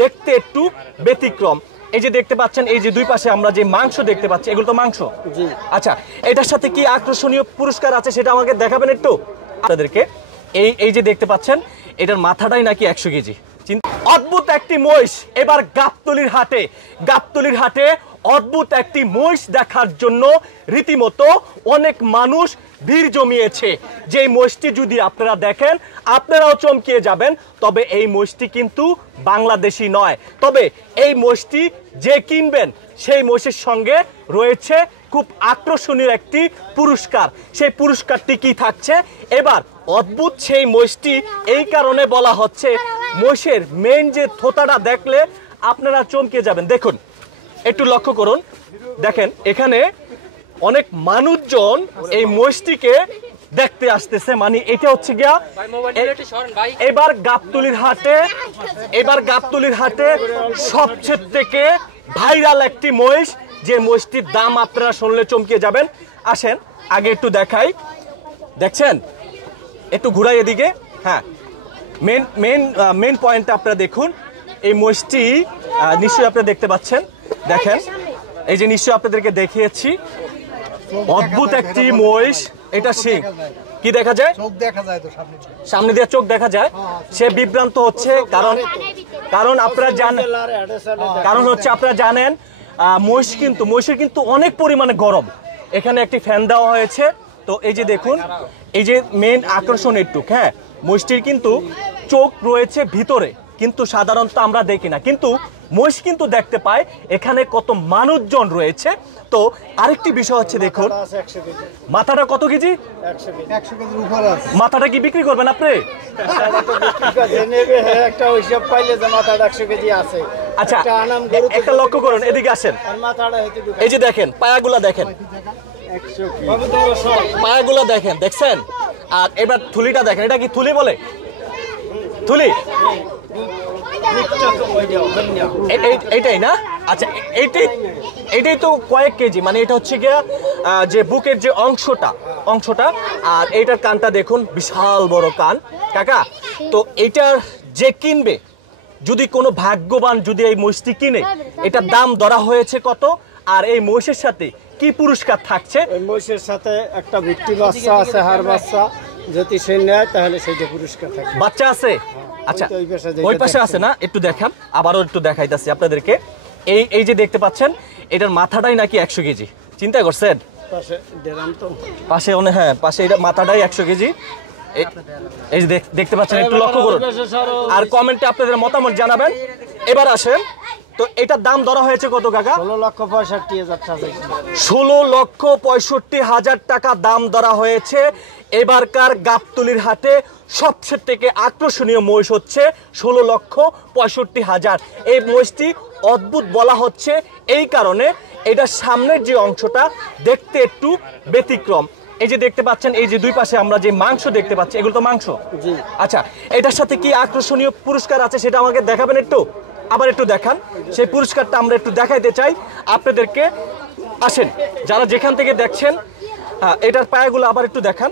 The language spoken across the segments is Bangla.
দেখতে একটু ব্যতিক্রম। এই যে দেখতে পাচ্ছেন, এই যে দুই পাশে আমরা যে মাংস দেখতে পাচ্ছি, এগুলো তো মাংস। আচ্ছা, এটার সাথে কি আকর্ষণীয় পুরস্কার আছে সেটা আমাকে দেখাবেন একটু আপনাদেরকে। এই যে দেখতে পাচ্ছেন, এটার মাথাটাই নাকি 100 কেজি। অদ্ভুত একটি মহিষ এবার গাবতলীর হাটে অদ্ভুত একটি মহিষ দেখার জন্য রীতিমতো অনেক মানুষ ভিড় জমিয়েছে। যে মহিষটি যদি আপনারা দেখেন আপনারাও চমকিয়ে যাবেন। তবে এই মহিষটি কিন্তু বাংলাদেশি নয়, তবে এই মহিষটি যে কিনবেন সেই মহিষের সঙ্গে রয়েছে খুব আকর্ষণীয় একটি পুরস্কার। সেই পুরস্কারটি কি থাকছে? এবার অদ্ভুত সেই মহিষটি এই কারণে বলা হচ্ছে, মহিষের মেইন যে থোতাটা দেখলে আপনারা চমকে যাবেন। দেখুন, একটু লক্ষ্য করুন, দেখেন এখানে অনেক মানুষজন এই মহিষটিকে দেখতে আসতেছে। মানে এটা হচ্ছে গিয়া এবার গাবতলীর হাটে সবচেয়ে থেকে ভাইরাল একটি মহিষ, যে মহিষটির দাম আপনারা শুনলে চমকে যাবেন। আসেন আগে একটু দেখাই, দেখছেন একটু ঘুরাই এদিকে। হ্যাঁ, মেন পয়েন্টটা আপনারা দেখুন। এই মহিষটি নিশ্চয়ই আপনারা দেখতে পাচ্ছেন, দেখেন এই যে নিশ্চয়ই আপনাদেরকে দেখিয়েছি, অদ্ভুত একটি মহিষ। এটা সিং কি দেখা যায়, সামনে দিয়ে চোখ দেখা যায়। সে বিভ্রান্ত হচ্ছে, কারণ আপনারা জানেন মহিষের কিন্তু অনেক পরিমাণে গরম। এখানে একটি ফ্যান দেওয়া হয়েছে। তো এই যে দেখুন, এই যে মেন আকর্ষণ একটু, হ্যাঁ, মহিষটির কিন্তু চোখ রয়েছে ভিতরে, কিন্তু সাধারণত আমরা দেখি না, কিন্তু মহিষ কিন্তু দেখতে পায় এখানে কত মানুষজন রয়েছে। তো আরেকটি বিষয় হচ্ছে, দেখুন মাথাটা কত কেজি? 100 কেজির উপরে আছে। মাথাটা কি বিক্রি করবেন আপনি? আচ্ছা, একটা লক্ষ্য করুন, এদিকে আসেন। এই যে দেখেন পায়াগুলা, দেখেন পায়াগুলা, দেখছেন? আর এবার থুলিটা দেখেন, এটা কি থুলি বলে? থুলি এইটাই না? আচ্ছা, এইটাই তো কয়েক কেজি। মানে এটা হচ্ছে গিয়া যে বুকের যে অংশটা আর এইটার কানটা দেখুন, বিশাল বড় কান কাকা। তো এইটার যে কিনবে, যদি কোনো ভাগ্যবান যদি এই মহিষটি কিনে, এটার দাম ধরা হয়েছে কত? আর এই মহিষের সাথে কি পুরস্কার থাকছে? এই মহিষের সাথে একটা ভুট্টি বাচ্চা আছে, হাড় বাচ্চা, যদি সে নেয় তাহলে সেইটা পুরস্কার থাকে। বাচ্চা আছে? আচ্ছা, ওই পাশে আছে না? একটু দেখান, আবারও একটু দেখাইতেছি আপনাদেরকে। এই যে দেখতে পাচ্ছেন, এটার মাথাটাই নাকি 100 কেজি। চিন্তা করছেন? পাশে অনেক, হ্যাঁ পাশে এটা মাথাটাই 100 কেজি। এই যে দেখতে পাচ্ছেন, একটু লক্ষ্য করুন আর কমেন্টে আপনাদের মতামত জানাবেন। এবার আসেন, তো এটার দাম ধরা হয়েছে কত কাকা? 16,65,000 টাকা দাম ধরা হয়েছে। এবারকার গাবতলীর হাটে সবচেয়ে থেকে আকর্ষণীয় মহিষ হচ্ছে 16,65,000। এই মহিষটি অদ্ভুত বলা হচ্ছে এই কারণে, এটার সামনের যে অংশটা দেখতে একটু ব্যতিক্রম। এই যে দেখতে পাচ্ছেন, এই যে দুই পাশে আমরা যে মাংস দেখতে পাচ্ছি, এগুলো তো মাংস। আচ্ছা, এটার সাথে কি আকর্ষণীয় পুরস্কার আছে সেটা আমাকে দেখাবেন একটু, আবার একটু দেখান। সেই পুরস্কারটা আমরা একটু দেখাইতে চাই আপনাদেরকে। আসেন, যারা যেখান থেকে দেখছেন, এটার পায়াগুলো আবার একটু দেখান।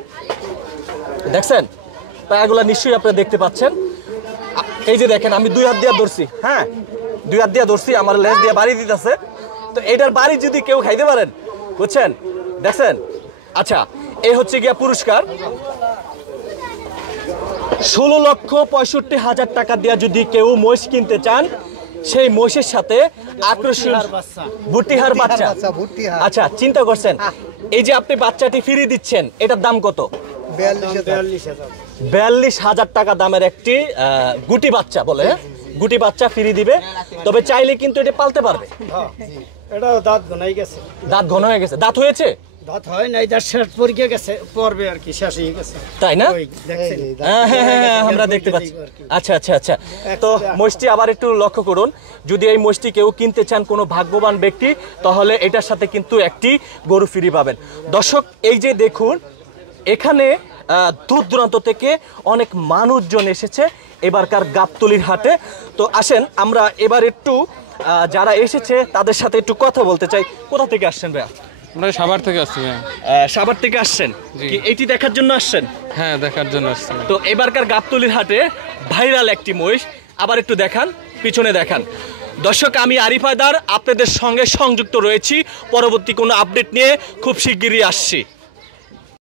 দেখছেন পায়াগুলো নিশ্চয়ই আপনারা দেখতে পাচ্ছেন। এই যে দেখেন, আমি 2 হাত দিয়ে ধরছি, হ্যাঁ 2 হাত দিয়ে ধরছি, আমার লেজ দিয়ে বাড়ি দিতেছে। তো এটার বাড়ি যদি কেউ খাইতে পারেন, বুঝছেন, দেখছেন? আচ্ছা, এই হচ্ছে গিয়া পুরস্কার। 16,65,000 টাকা দিয়ে যদি কেউ মহিষ কিনতে চান, সেই মহিষের সাথে আকর্ষণীয় বুটিহার বাচ্চা। আচ্ছা, চিন্তা করছেন, এই যে আপনি বাচ্চাটি ফিরিয়ে দিচ্ছেন, এটার দাম কত? 42,000 টাকা দামের একটি গুটি বাচ্চা বলে, গুটি বাচ্চা ফিরিয়ে দিবে। তবে চাইলে কিন্তু এটা পালতে পারবে। এটা দাঁত ঘন হয়ে গেছে। দাঁত ঘন হয়ে গেছে? দাঁত হয়েছে? দাঁত হয় নাই, দাঁত শেষ পড়ে গেছে, পড়বে আর কি, শেষ হয়ে গেছে, তাই না? হ্যাঁ, আমরা দেখতে পাচ্ছি। আচ্ছা আচ্ছা আচ্ছা, তো মহিষটি আবার একটু লক্ষ্য করুন। যদি এই মহিষটি কেউ কিনতে চান, কোনো ভাগ্যবান ব্যক্তি, তাহলে এটার সাথে কিন্তু একটি গরু ফ্রি পাবেন। দর্শক, এই যে দেখুন, এখানে দূর দূরান্ত থেকে অনেক মানুষজন এসেছে এবারকার গাবতলীর হাটে। তো আসেন আমরা এবার একটু যারা এসেছে তাদের সাথে একটু কথা বলতে চাই। কোথা থেকে আসছেন ভাইয়া? আমরা সাভার থেকে আসছি। সাভার থেকে আসছেন? এইটি দেখার জন্য আসছেন? হ্যাঁ, দেখার জন্য আসছি। তো এবারকার গাবতলীর হাটে ভাইরাল একটি মহিষ, আবার একটু দেখান। পিছনে দেখান। দর্শক, আমি আরিফ হায়দার আপনাদের সঙ্গে সংযুক্ত রয়েছি। পরবর্তী কোনো আপডেট নিয়ে খুব শিগগিরই আসছি।